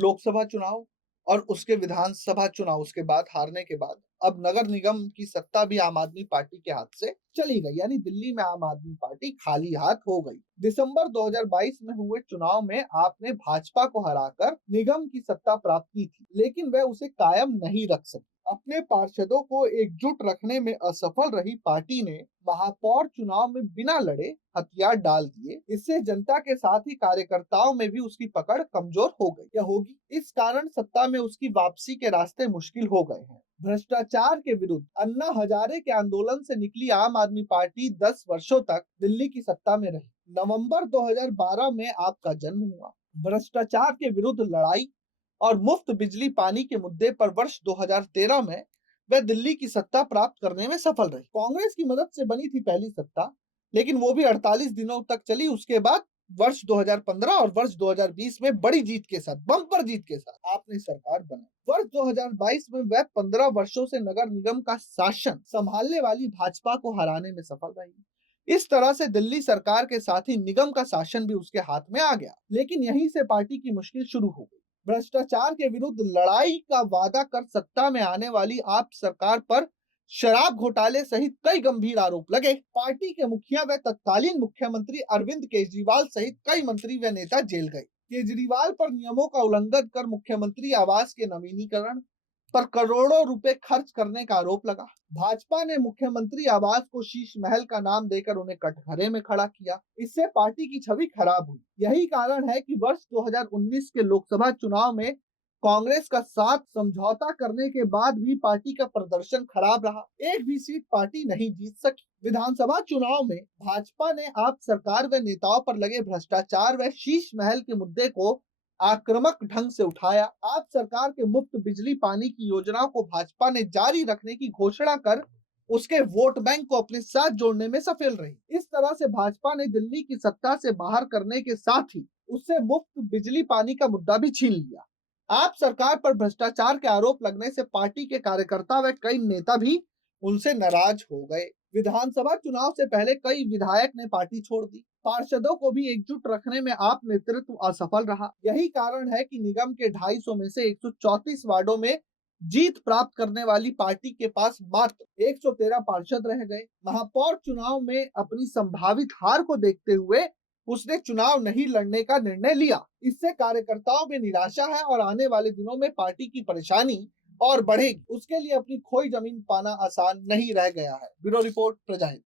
लोकसभा चुनाव और उसके विधानसभा चुनाव उसके बाद हारने के बाद अब नगर निगम की सत्ता भी आम आदमी पार्टी के हाथ से चली गई, यानी दिल्ली में आम आदमी पार्टी खाली हाथ हो गई। दिसंबर 2022 में हुए चुनाव में आपने भाजपा को हराकर निगम की सत्ता प्राप्त की थी, लेकिन वह उसे कायम नहीं रख सकी। अपने पार्षदों को एकजुट रखने में असफल रही पार्टी ने महापौर चुनाव में बिना लड़े हथियार डाल दिए। इससे जनता के साथ ही कार्यकर्ताओं में भी उसकी पकड़ कमजोर हो गई या होगी। इस कारण सत्ता में उसकी वापसी के रास्ते मुश्किल हो गए हैं। भ्रष्टाचार के विरुद्ध अन्ना हजारे के आंदोलन से निकली आम आदमी पार्टी 10 वर्षों तक दिल्ली की सत्ता में रही। नवंबर 2012 में आपका जन्म हुआ। भ्रष्टाचार के विरुद्ध लड़ाई और मुफ्त बिजली पानी के मुद्दे पर वर्ष 2013 में वह दिल्ली की सत्ता प्राप्त करने में सफल रही। कांग्रेस की मदद से बनी थी पहली सत्ता, लेकिन वो भी 48 दिनों तक चली। उसके बाद वर्ष 2015 और वर्ष 2020 में बड़ी जीत के साथ, बम्पर जीत के साथ आपने सरकार बनाई। वर्ष 2022 में वह 15 वर्षों से नगर निगम का शासन संभालने वाली भाजपा को हराने में सफल रही। इस तरह से दिल्ली सरकार के साथ ही निगम का शासन भी उसके हाथ में आ गया। लेकिन यहीं से पार्टी की मुश्किल शुरू हो गई। भ्रष्टाचार के विरुद्ध लड़ाई का वादा कर सत्ता में आने वाली आप सरकार पर शराब घोटाले सहित कई गंभीर आरोप लगे। पार्टी के मुखिया व तत्कालीन मुख्यमंत्री अरविंद केजरीवाल सहित कई मंत्री व नेता जेल गए। केजरीवाल पर नियमों का उल्लंघन कर मुख्यमंत्री आवास के नवीनीकरण पर करोड़ों रुपए खर्च करने का आरोप लगा। भाजपा ने मुख्यमंत्री आवास को शीश महल का नाम देकर उन्हें कटघरे में खड़ा किया। इससे पार्टी की छवि खराब हुई। यही कारण है कि वर्ष 2019 के लोकसभा चुनाव में कांग्रेस का साथ समझौता करने के बाद भी पार्टी का प्रदर्शन खराब रहा। एक भी सीट पार्टी नहीं जीत सकी। विधानसभा चुनाव में भाजपा ने आप सरकार व नेताओं पर लगे भ्रष्टाचार व शीश महल के मुद्दे को आक्रामक ढंग से उठाया। आप सरकार के मुफ्त बिजली पानी की योजनाओं को भाजपा ने जारी रखने की घोषणा कर उसके वोट बैंक को अपने साथ जोड़ने में सफल रही। इस तरह से भाजपा ने दिल्ली की सत्ता से बाहर करने के साथ ही उससे मुफ्त बिजली पानी का मुद्दा भी छीन लिया। आप सरकार पर भ्रष्टाचार के आरोप लगने से पार्टी के कार्यकर्ता व कई नेता भी उनसे नाराज हो गए। विधानसभा चुनाव से पहले कई विधायक ने पार्टी छोड़ दी। पार्षदों को भी एकजुट रखने में आप नेतृत्व असफल रहा। यही कारण है कि निगम के 250 में से 134 वार्डों में जीत प्राप्त करने वाली पार्टी के पास मात्र 113 पार्षद रह गए। महापौर चुनाव में अपनी संभावित हार को देखते हुए उसने चुनाव नहीं लड़ने का निर्णय लिया। इससे कार्यकर्ताओं में निराशा है और आने वाले दिनों में पार्टी की परेशानी और बढ़ेगी। उसके लिए अपनी खोई जमीन पाना आसान नहीं रह गया है। Bureau report, प्रजाहित।